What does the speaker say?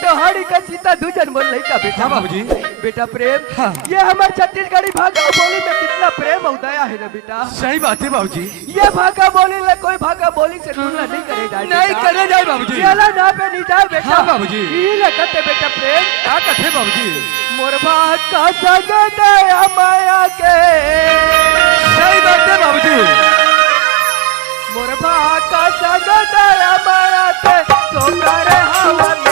तो हाड़ी का सीता दूजन बोल नहीं का बेटा। हाँ बाबूजी। बेटा प्रेम, हाँ। ये हमारे छत्तीसगढ़ी भाषा बोली में कितना प्रेम उदया है ना बेटा। सही बात है बाबूजी। ये भाषा बोली में कोई भाषा बोली से तुलना नहीं करे जाए। नहीं करे जाए बाबूजी। ये ना पे नहीं जाए बेटा। हाँ बाबूजी। ये ना कहते बेटा प्रेम। क्या कहते बाबूजी? मोरबा का संग दया माया के। सही बात है बाबूजी। मोरबा का संग दया माया के, तो करे हवन